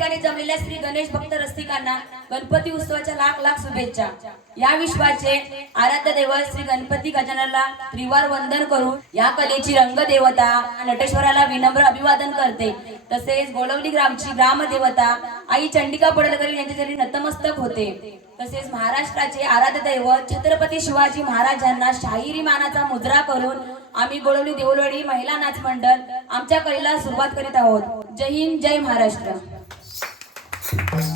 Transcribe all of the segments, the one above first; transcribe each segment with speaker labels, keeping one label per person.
Speaker 1: ठिकाणी जमलेल्या श्री गणेश भक्त रसिकांना गणपती उत्सवाच्या लाख लाख शुभेच्छा. या विश्वाचे आराध्य दैवत श्री गणपती गजाननाला त्रिवार वंदन करून या कलेची रंगदेवता नटेश्वराला विनम्र अभिवादन करते. तसेच गोळवली ग्रामची ग्रामदेवता आई चंडिका पडलकर यांच्या नतमस्तक होते तसेच महाराष्ट्राचे आराध्य दैवत छत्रपती शिवाजी महाराजांना शाहिरी मानाचा मुद्रा करून आम्ही गोळवली देवळवाडी महिला नाच मंडळ आमच्या कलेला सुरुवात करीत आहोत. जय हिंद जय महाराष्ट्र. Спасибо.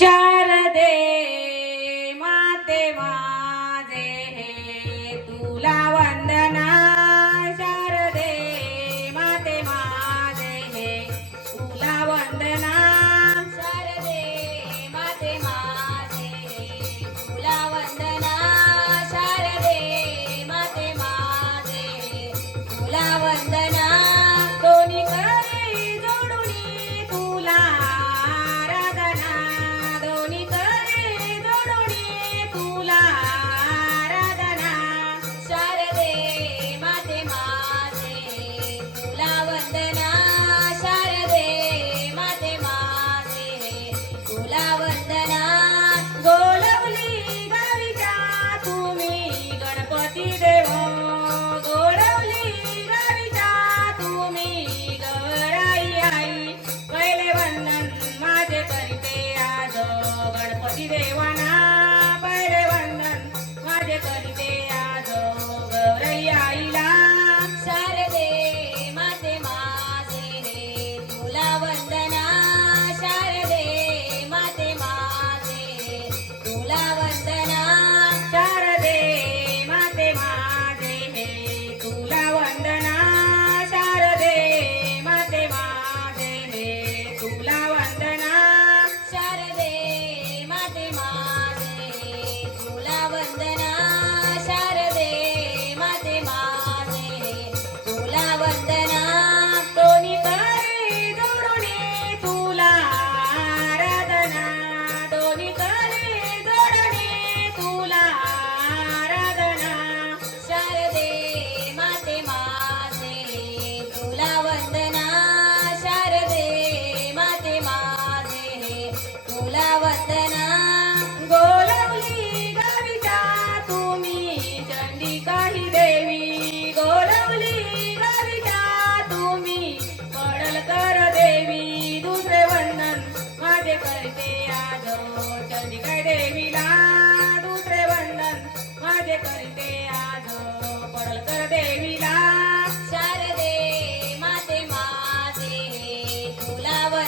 Speaker 1: शारदे Salam.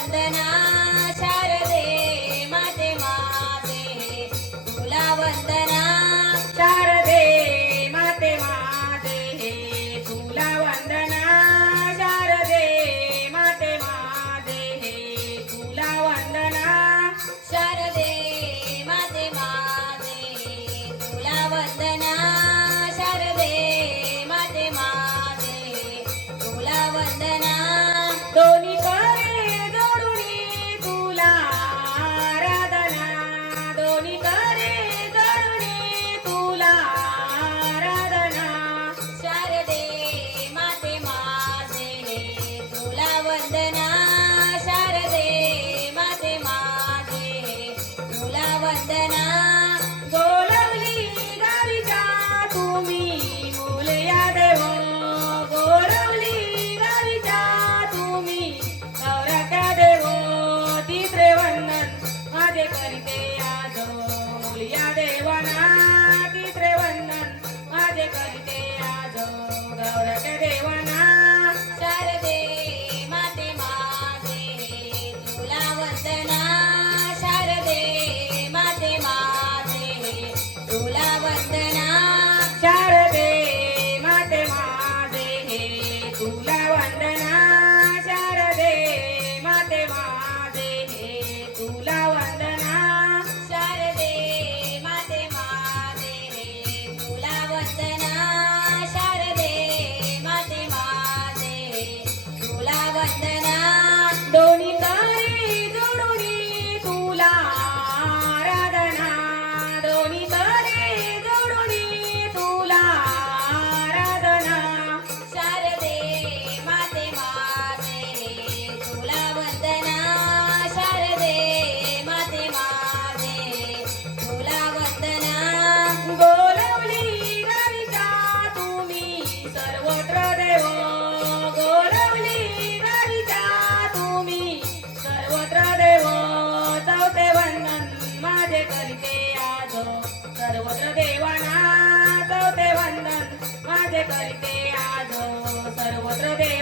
Speaker 1: वंदना शारदे माते माते। तुला वंदना
Speaker 2: शारदे माते माते। तुला वंदना शारदे माते माते। तुला वंदना शारदे माते माते। तुला करते आज सर्वत्र देव